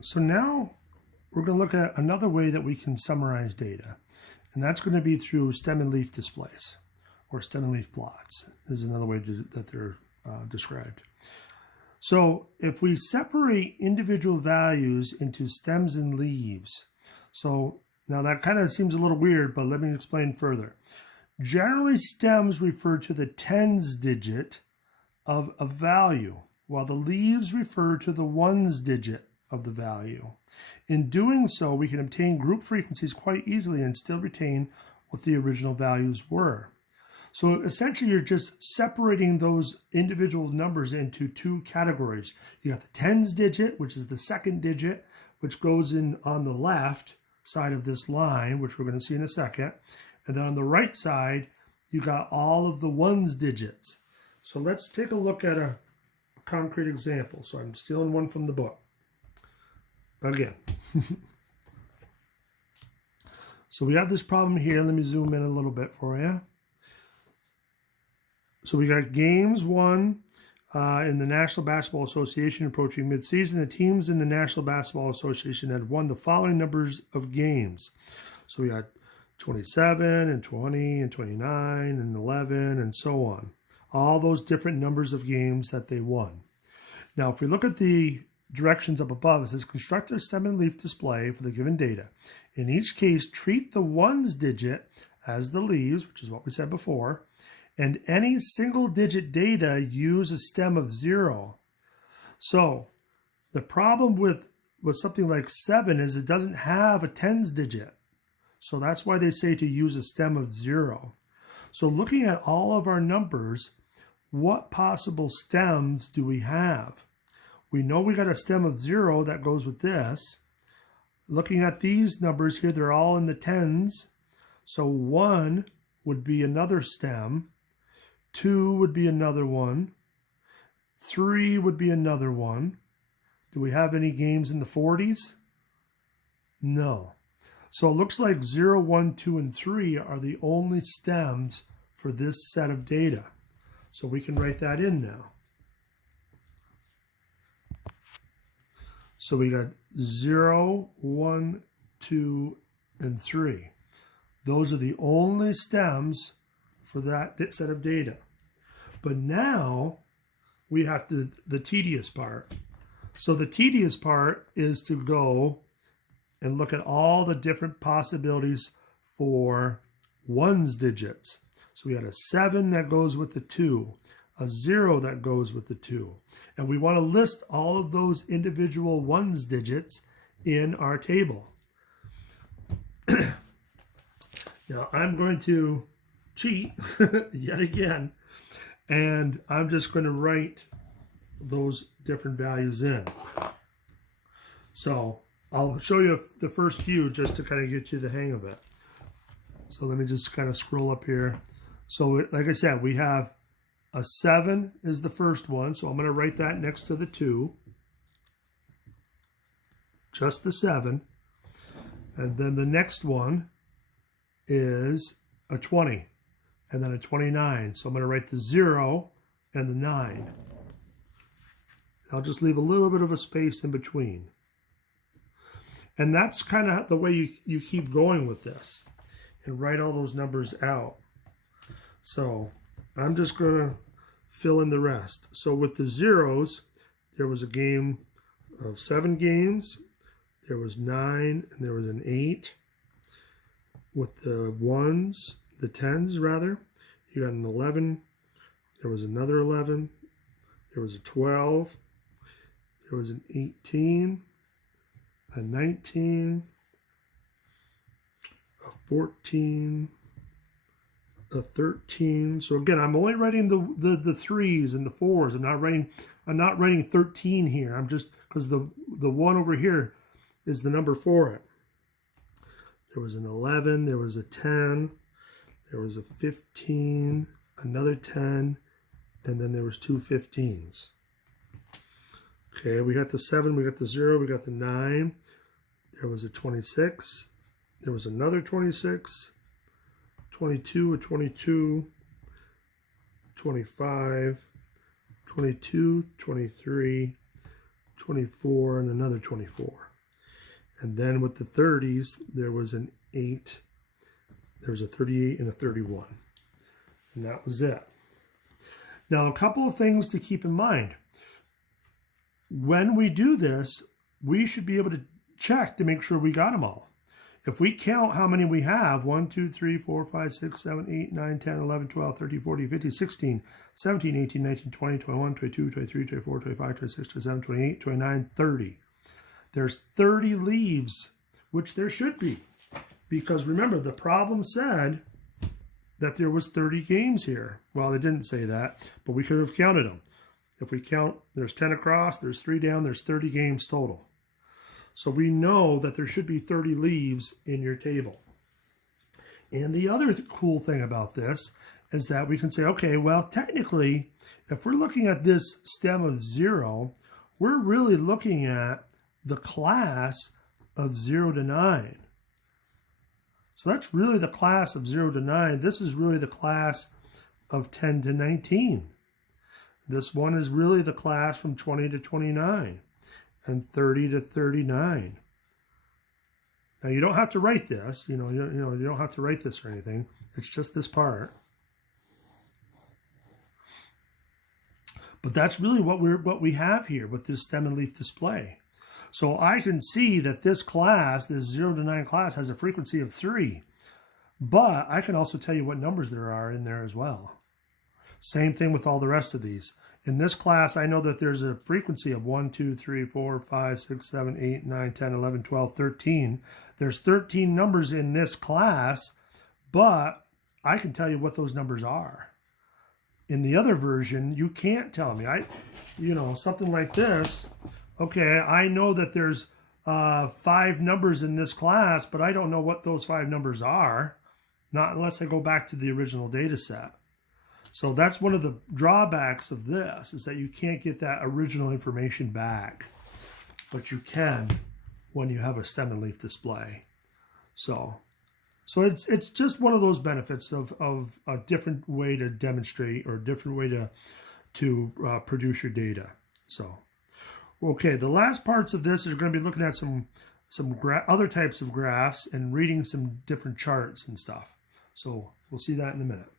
So now we're going to look at another way that we can summarize data, and that's going to be through stem and leaf displays, or stem and leaf plots is another way that they're described. So if we separate individual values into stems and leaves, so now that kind of seems a little weird, but let me explain further. Generally, stems refer to the tens digit of a value, while the leaves refer to the ones digit of the value. In doing so, we can obtain group frequencies quite easily and still retain what the original values were. So essentially, you're just separating those individual numbers into two categories. You got the tens digit, which is the second digit, which goes in on the left side of this line, which we're going to see in a second. And then on the right side, you got all of the ones digits. So let's take a look at a concrete example. So I'm stealing one from the book. Again. So we have this problem here. Let me zoom in a little bit for you. So we got games won in the National Basketball Association approaching midseason. The teams in the National Basketball Association had won the following numbers of games. So we got 27 and 20 and 29 and 11 and so on. All those different numbers of games that they won. Now, if we look at the directions up above, it says construct a stem and leaf display for the given data. In each case, treat the ones digit as the leaves, which is what we said before, and any single digit data use a stem of 0. So the problem with something like 7 is it doesn't have a tens digit. So that's why they say to use a stem of 0. So looking at all of our numbers, what possible stems do we have? We know we got a stem of 0 that goes with this. Looking at these numbers here, they're all in the tens. So 1 would be another stem. 2 would be another one. 3 would be another one. Do we have any games in the 40s? No. So it looks like 0, 1, 2, and 3 are the only stems for this set of data. So we can write that in now. So we got 0, 1, 2, and 3. Those are the only stems for that set of data. But now we have the tedious part. So the tedious part is to go and look at all the different possibilities for ones digits. So we got a 7 that goes with the 2, a 0 that goes with the 2. And we want to list all of those individual ones digits in our table. Now I'm going to cheat yet again, and I'm just going to write those different values in. So I'll show you the first few just to kind of get you the hang of it. So let me just kind of scroll up here. So like I said, we have a 7 is the first one. So I'm going to write that next to the 2. Just the 7. And then the next one is a 20. And then a 29. So I'm going to write the 0 and the 9. I'll just leave a little bit of a space in between. And that's kind of the way you keep going with this and write all those numbers out. So I'm just going to fill in the rest. So with the zeros, there was a game of 7 games. There was 9 and there was an 8. With the ones, the 10s rather, you got an 11. There was another 11. There was a 12. There was an 18. A 19, a 14, a 13. So again, I'm only writing the 3s and the 4s. I'm not writing 13 here. I'm just because the one over here is the number for it. There was an 11, there was a 10, there was a 15, another 10, and then there was 2 15s. Okay, we got the 7, we got the 0, we got the 9. There was a 26. There was another 26. 22, a 22. 25. 22, 23. 24, and another 24. And then with the 30s, there was an 8, there was a 38 and a 31. And that was it. Now, a couple of things to keep in mind. When we do this, we should be able to check to make sure we got them all. If we count how many we have, 1, 2, 3, 4, 5, 6, 7, 8, 9, 10, 11, 12, 13, 14, 15, 16, 17, 18, 19, 20, 21, 22, 23, 24, 25, 26, 27, 28, 29, 30. There's 30 leaves, which there should be. Because remember, the problem said that there was 30 games here. Well, it didn't say that, but we could have counted them. If we count, there's 10 across, there's 3 down, there's 30 games total. So we know that there should be 30 leaves in your table. And the other cool thing about this is that we can say, okay, well, technically, if we're looking at this stem of 0, we're really looking at the class of 0 to 9. So that's really the class of 0 to 9. This is really the class of 10 to 19. This one is really the class from 20 to 29 and 30 to 39. Now you don't have to write this, you don't have to write this or anything. It's just this part. But that's really what we have here with this stem and leaf display. So I can see that this class, this 0 to 9 class, has a frequency of 3. But I can also tell you what numbers there are in there as well. Same thing with all the rest of these. In this class, I know that there's a frequency of 1, 2, 3, 4, 5, 6, 7, 8, 9, 10, 11, 12, 13. There's 13 numbers in this class, but I can tell you what those numbers are. In the other version, you can't tell me. Something like this. Okay, I know that there's 5 numbers in this class, but I don't know what those 5 numbers are, not unless I go back to the original data set. So that's one of the drawbacks of this, is that you can't get that original information back, but you can when you have a stem and leaf display. So it's just one of those benefits of a different way to demonstrate or a different way to produce your data. So, okay, the last parts of this is going to be looking at some other types of graphs and reading some different charts and stuff. So we'll see that in a minute.